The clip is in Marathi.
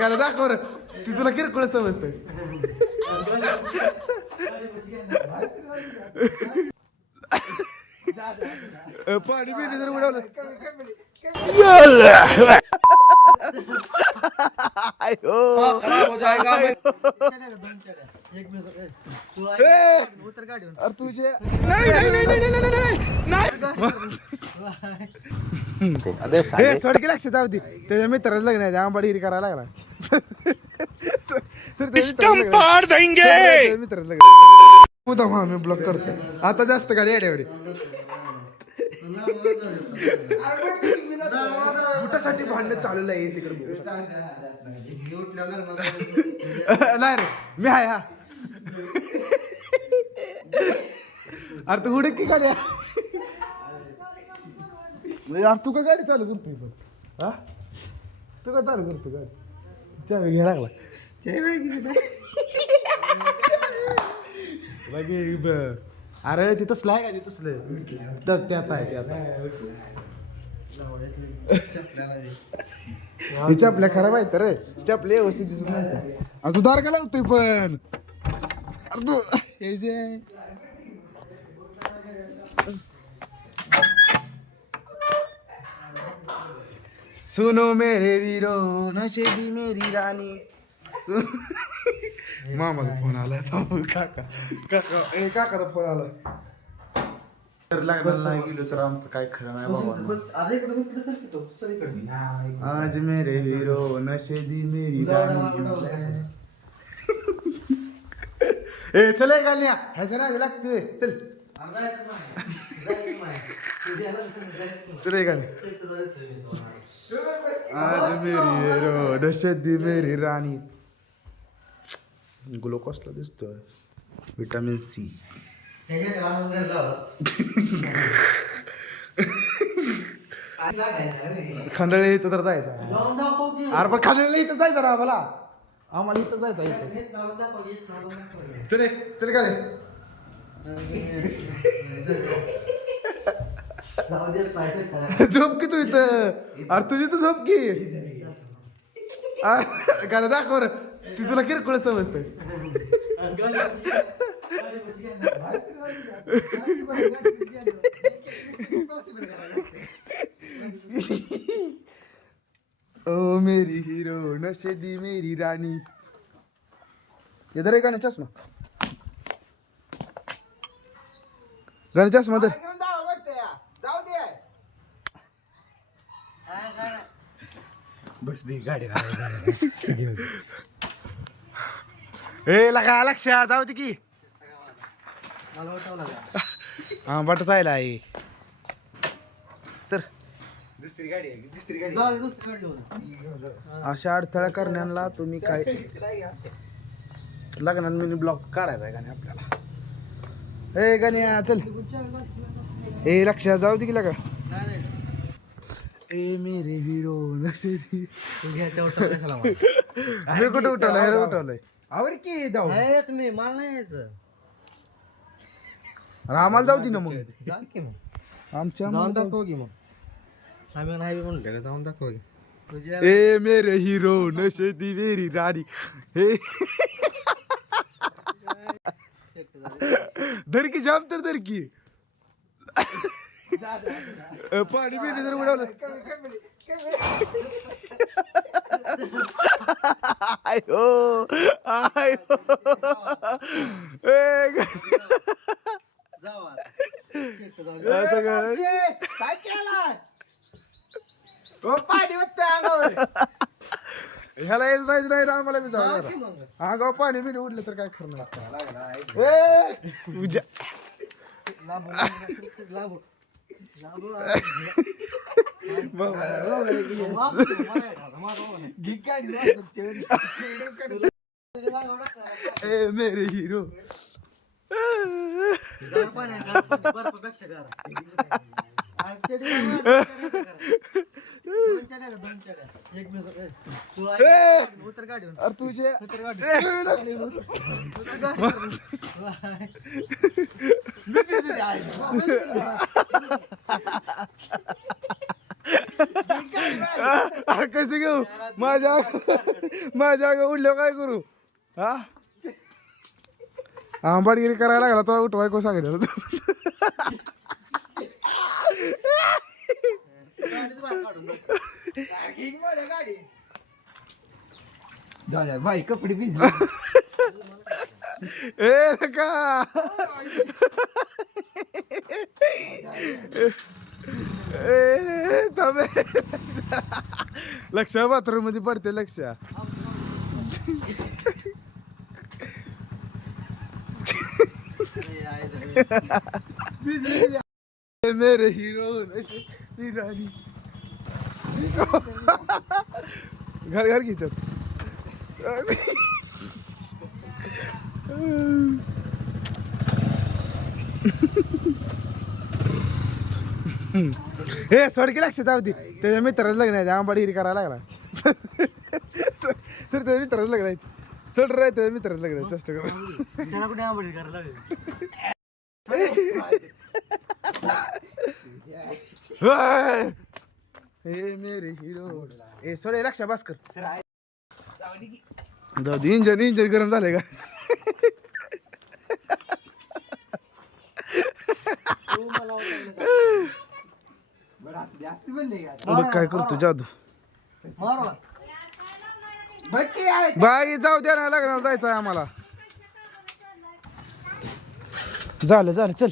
गाणं दाखव रे. ती तुला किरकोळ समजतं. पाणी पिणे जर उडवलं आयो अरे तुझे सडकी लक्ष जाऊ दे. त्याच्या मित्राचं लग्न आहे आंबाडगिरी करायला लागला. मित्राचं लग्न मुद्दाम मी ब्लॉक करतो. आता जास्त गाडी एवढी बुटासाठी भांडण चाललेलं आहे तिकडे. नाही रे मी आहे हा. अरे तू उडे की गाडी यार तू का गाडी चालू करतोय पण हा तू का चालू करतो गाडी. चावी घ्या लागला. अरे तिथं स्लाय का तिथं स्लाय त्यात आहे त्यात चपल्या खराब आहेत रे. चपले व्यवस्थित दिसत नाही. अरे तू दार का लावतोय पण. अरे तू हे जे सुनो मेरे वीरो नशे दी मेरी राणी. मामाचा फोन आला. काका काका ए काकाचा फोन आला. तर लग्नाला गेलो सर आमचं काय खरं नाही बाबा. आज मेरे हीरो नशे दी मेरी राणी. ए चले गालिया ह्याच्या नाही लागते चल. चले गाली आज मेरी हीरो नशे दी मेरी राणी. ग्लुकोजला दिसतोय विटामिन सी. खंडळे इथं तर जायचं. अरे पण खंडळीला इथं जायचं ना आम्हाला इथं जायचं इथं. चले चल गाडी झोप की तू इथं. अरे तुझी तू झोप की गाणं दाखव रे. ती तुला किरकोळ समजतं. ओ मेरी हीरो नशे दी मेरी राणी. इधर आहे गाणे चष्मा. गाणे चष्मा तर बस दे गाडी. ए लगा लक्ष जाऊ दे की. हा बट जायला आहे सर. दुसरी गाडी आहे दुसरी गाडी. अशा अडथळा करण्याला तुम्ही काय लग्नात मिनी ब्लॉक काढायचा आहे गाणे आपल्याला. ए गाणे चल. ए लक्ष जाऊ दे की लगा. ए मेरे हीरो नशे दी. मी कुठं उठवलंय हे उठवलंय. आवड की जाऊ तुम्ही मला नाही यायचं. आम्हाला जाऊ दे ना मग. आमच्या जाऊन दाखव की मग. आम्ही नाही म्हणलं का जाऊन दाखव की. ए मेरे हीरो नशे दी मेरी राणी. हे धरकी जाम तर धरकी. पाणी पिणे जर उडवलं आयो आयो काय केलं. पाणी ह्याला यायचं जायचं नाही आम्हाला बी जाऊ. हा गाव पाणी बिणी उडलं तर काय करणार. तुझ्या मेरे हिरो तुझे कसं घेऊ माझ्या अगं उडल्यावर काय करू हा आंबाडगिरी करायला लागला तर उठवाय को सांगितलं भाई कपडे भिजले ए का ए तबे लक्ष बाथरूम मध्ये पडते लक्ष मेरे हीरो रानी घर घर की हे सोडकी लक्ष जाऊ दे त्याच्या मित्राचं लग्न आहे आंबाडगिरी करायला लागला सर त्याच्या मित्राचं लग्न आहे सड राय त्याच्या मित्राचं लग्न आहे चेष्टा करा कुठे आंबडी करायला हे मेरे हिरो ए सोडे लक्ष बस कर जाऊ दे इंजन गरम झालंय का बघ काय करतो जादू बाई जाऊ द्या ना लग्नाला जायचं आहे आम्हाला झालं चल